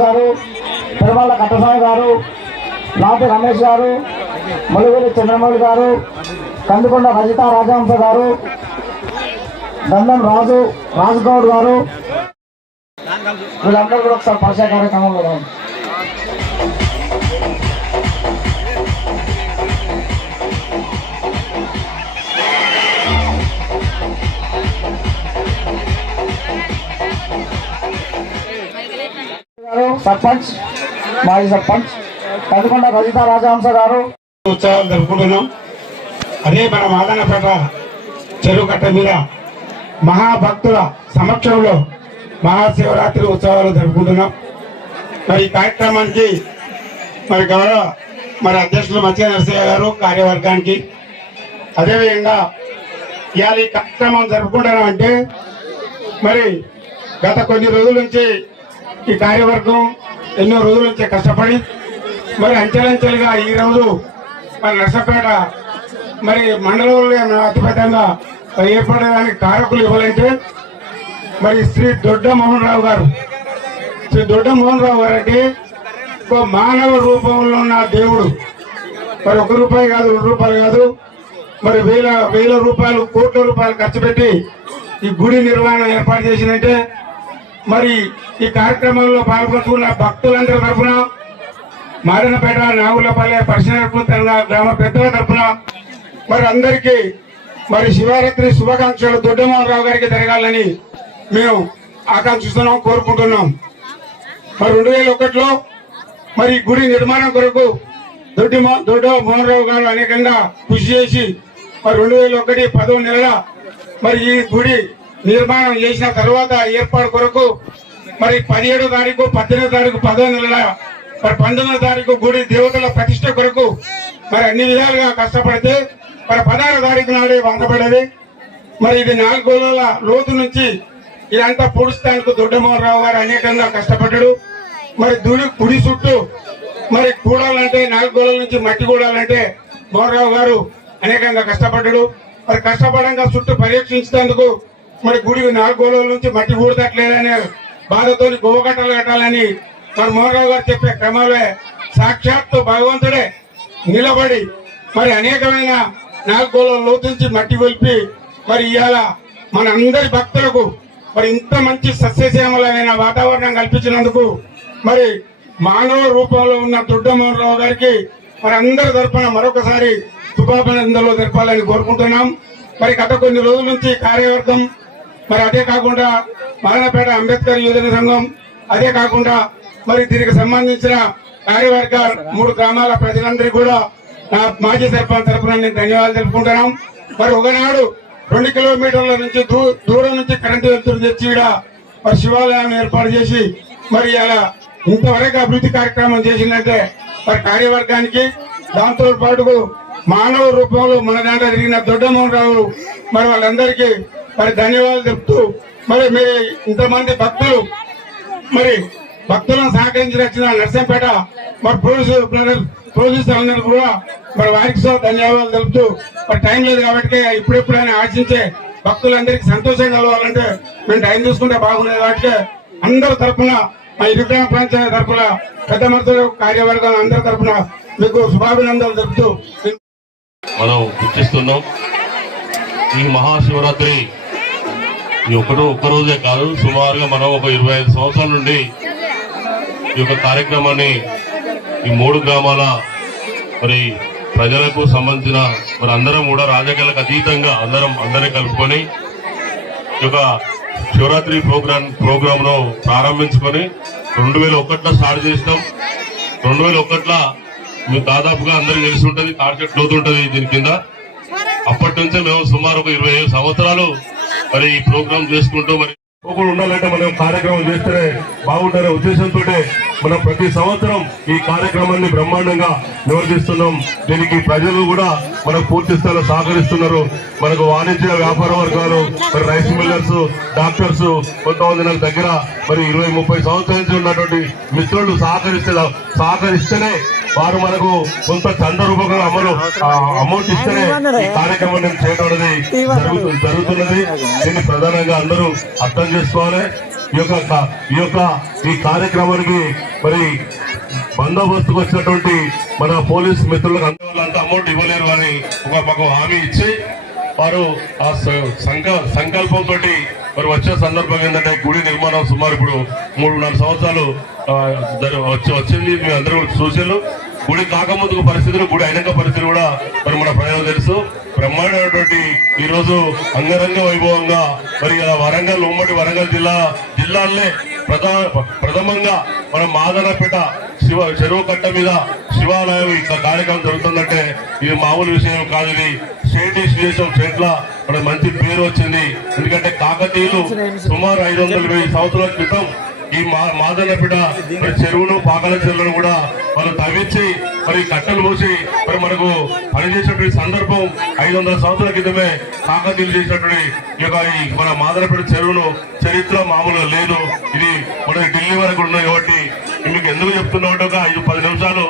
గారు, తిరుమల కట్టస్వామి గారు, నాటి రమేష్ గారు, ములుగురి చంద్రమౌళి గారు, కందుకొండ రజిత రాజహంస గారు, దండం రాజగౌడ్ గారు, వీళ్ళందరూ కూడా ఒకసారి పరిచయ కార్యక్రమంలో సర్పంచ్, మాజీ సర్పంచ్ కందుకొండ రజిత రాజహంస గారు ఉత్సవాలు జరుపుకుంటున్నాం. అదే మన మాదన్నపేట చెరువు కట్ట మీద మహాభక్తుల సమక్షంలో మహాశివరాత్రి ఉత్సవాలు జరుపుకుంటున్నాం. మరి ఈ కార్యక్రమానికి గౌరవ అధ్యక్షులు మత్స్య నరసయ్య గారు, కార్యవర్గానికి, అదేవిధంగా ఇవాళ ఈ కార్యక్రమం జరుపుకుంటున్నాం అంటే మరి గత కొన్ని రోజుల నుంచి ఈ కార్యవర్గం ఎన్నో రోజుల నుంచి కష్టపడి మరి అంచెలంచెలుగా ఈరోజు మన నర్సపేట మండలంలో అతిపెద్దంగా ఏర్పడడానికి కారకులు ఇవ్వాలంటే మరి శ్రీ దొడ్డ మోహన్ రావు గారు అంటే ఒక మానవ రూపంలో ఉన్న దేవుడు. మరి 1 రూపాయి కాదు, 2 రూపాయలు కాదు, మరి వేల రూపాయలు, కోట్ల రూపాయలు ఖర్చు పెట్టి ఈ గుడి నిర్వహణ ఏర్పాటు చేసినట్టే మరి ఈ కార్యక్రమంలో పాల్గొంటున్న భక్తులందరి తరఫున, మాదన్నపేట, నాగులపల్లె, పరిశీలన గ్రామ పెద్దల తరఫున మరి అందరికీ మరి శివరాత్రి శుభాకాంక్షలు దొడ్డమోహన్ రావు గారికి జరగాలని మేము ఆకాంక్షిస్తున్నాం, కోరుకుంటున్నాం. మరి 2001లో మరి గుడి నిర్మాణం కొరకు దొడ్డ మోహన్ రావు గారు అనేకంగా కృషి చేసి మరి 2001 10వ నెల మరి ఈ గుడి నిర్మాణం చేసిన తర్వాత ఏర్పాటు కొరకు మరి 17వ తారీఖు, 18వ తారీఖు, 10వ నెల మరి 19వ తారీఖు గుడి దేవతల ప్రతిష్ట కొరకు మరి అన్ని విధాలుగా కష్టపడితే మరి 16వ తారీఖు నాడే వంకబడేది. మరి ఇది 4 గోళాల లోతు నుంచి ఇదంతా పూడుస్తానికి దొడ్డమోహన్ రావు గారు అనేకంగా కష్టపడ్డాడు. మరి గుడి చుట్టూ మరి కూడాలంటే 4 గోళాల నుంచి మట్టి కూడాలంటే మోహన్ రావు గారు అనేకంగా కష్టపడ్డాడు. మరి కష్టపడంగా చుట్టూ పరీక్షించేందుకు మరి గుడి 4 గోళాల నుంచి మట్టి కూడతట్లేదనే బాధతో గోవకట్టలు కట్టాలని మరి మోహన్ రావు గారు చెప్పే క్రమంలో సాక్షాత్తు భగవంతుడే నిలబడి మరి అనేకమైన 4 గోళాల లోతు నుంచి మట్టి కొలిపి మరి ఇవాళ మన అందరి భక్తులకు మరి ఇంత మంచి సస్యశ్యామలమైన వాతావరణం కల్పించినందుకు మరి మానవ రూపంలో ఉన్న దొడ్డమోహన్ రావు గారికి మరి అందరి తరఫున మరొకసారి శుభాభినందనలు జరపాలని కోరుకుంటున్నాం. మరి గత కొన్ని రోజుల నుంచి కార్యవర్గం మరి అదే కాకుండా మాదన్నపేట అంబేద్కర్ యువజన సంఘం, అదే కాకుండా మరి దీనికి సంబంధించిన కార్యవర్గ 3 గ్రామాల ప్రజలందరికీ కూడా నా మాజీ సర్పంచ్ తరఫున నేను ధన్యవాదాలు తెలుపుకుంటున్నాం. మరి ఒకనాడు 2 కిలోమీటర్ల నుంచి దూరం నుంచి కరెంటు వెలుతురు తెచ్చి మరి శివాలయాన్ని ఏర్పాటు చేసి మరి ఇలా ఇంతవరకు అభివృద్ధి కార్యక్రమం చేసిందంటే మరి కార్యవర్గానికి, దాంతో పాటు మానవ రూపంలో మన దాంట్లో తిరిగిన దొడ్డమోహన్ రావు మరి వాళ్ళందరికీ మరి ధన్యవాదాలు చెప్తూ మరి మీరు ఇంతమంది భక్తులను సహకరించి వచ్చిన నర్సంపేట మరి ప్రొడ్యూసర్లందరూ కూడా మరి వారికి ధన్యవాదాలు తెలుపుతూ మరి టైం లేదు కాబట్టి ఇప్పుడెప్పుడైనా ఆశించే భక్తులందరికీ సంతోషం కలవాలంటే మేము టైం చూసుకుంటే బాగుండేది. కాబట్టి అందరి తరఫున మా ఇరుగ్రామ పంచాయతీ తరఫున పెద్ద మనుషులు, కార్యవర్గం అందరి తరఫున మీకు శుభాభినందనలు తెలుపుతూ మనం గుర్తిస్తున్నాం. ఈ మహాశివరాత్రి ఈ ఒక్క రోజే కాదు, సుమారుగా మనం ఒక 25 సంవత్సరాల నుండి ఈ యొక్క కార్యక్రమాన్ని ఈ 3 గ్రామాల మరి ప్రజలకు సంబంధించిన మరి అందరం కూడా రాజకీయాలకు అతీతంగా అందరినీ కలుపుకొని ఈ యొక్క శివరాత్రి ప్రోగ్రామ్ ను ప్రారంభించుకొని 2001లో స్టార్ట్ చేసినాం. 2001లో మీకు దాదాపుగా అందరికీ తెలిసి ఉంటుంది, తాడిచెట్టు లోతు ఉంటుంది దీని కింద. అప్పటి నుంచే మేము సుమారు ఒక 25 సంవత్సరాలు మరి ఈ ప్రోగ్రామ్ చేసుకుంటూ మరి ఉండాలంటే మనం కార్యక్రమం చేస్తేనే బాగుంటారనే ఉద్దేశంతో మనం ప్రతి సంవత్సరం ఈ కార్యక్రమాన్ని బ్రహ్మాండంగా నిర్వహిస్తున్నాం. దీనికి ప్రజలు కూడా మనకు పూర్తి స్థాయిలో సహకరిస్తున్నారు. మనకు వాణిజ్య వ్యాపార వర్గాలు, మరి రైస్ మిల్లర్స్, డాక్టర్స్, కొంతమంది నాకు దగ్గర మరి 20-30 సంవత్సరాల నుంచి ఉన్నటువంటి మిత్రులు సహకరిస్తేనే వారు మనకు కొంత చంద రూపంగా అమౌంట్ ఇస్తేనే ఈ కార్యక్రమం చేయడం అనేది జరుగుతున్నది. దీన్ని ప్రధానంగా అందరూ అర్థం చేసుకోవాలి. ఈ కార్యక్రమానికి మరి బందోబస్తుకు వచ్చినటువంటి మన పోలీస్ మిత్రులకు అంత అమౌంట్ ఇవ్వలేరు అని మాకు హామీ ఇచ్చి వారు ఆ సంకల్పంతో మరి వచ్చే సందర్భంగా ఏంటంటే గుడి నిర్మాణం సుమారు ఇప్పుడు 3-4 సంవత్సరాలు వచ్చింది. మీ అందరూ సూచనలు గుడి కాకముందుకు పరిస్థితులు, గుడి అయినాక పరిస్థితులు కూడా మరి మన ప్రజలకు తెలుసు. బ్రహ్మాండమైనటువంటి ఈ రోజు అంగరంగ వైభవంగా మరి ఇలా వరంగల్, ఉమ్మడి వరంగల్ జిల్లాలనే ప్రథమంగా మన మాదనపేట చెరువు కట్ట మీద శివాలయం ఇక్కడ కార్యక్రమం జరుగుతుందంటే ఇది మామూలు విషయం కాదు. ఇది స్టేట్ లా మన మంచి పేరు వచ్చింది. ఎందుకంటే కాకతీయులు సుమారు 500 సంవత్సరాల క్రితం ఈ మాదనపేట చెరువును, పాకాల చెరువును కూడా వాళ్ళు తవ్వించి మరి కట్టలు పోసి మరి మనకు పనిచేసినటువంటి సందర్భం 500 సంవత్సరాల క్రితమే కాకతీయులు చేసినటువంటి ఈ మన మాదనపేట చెరువును చరిత్ర మామూలుగా లేదు. ఇది మన ఢిల్లీ వరకు ఉన్నాయి కాబట్టి మీకు ఎందుకు చెప్తున్నా ఒక 5-10 నిమిషాలు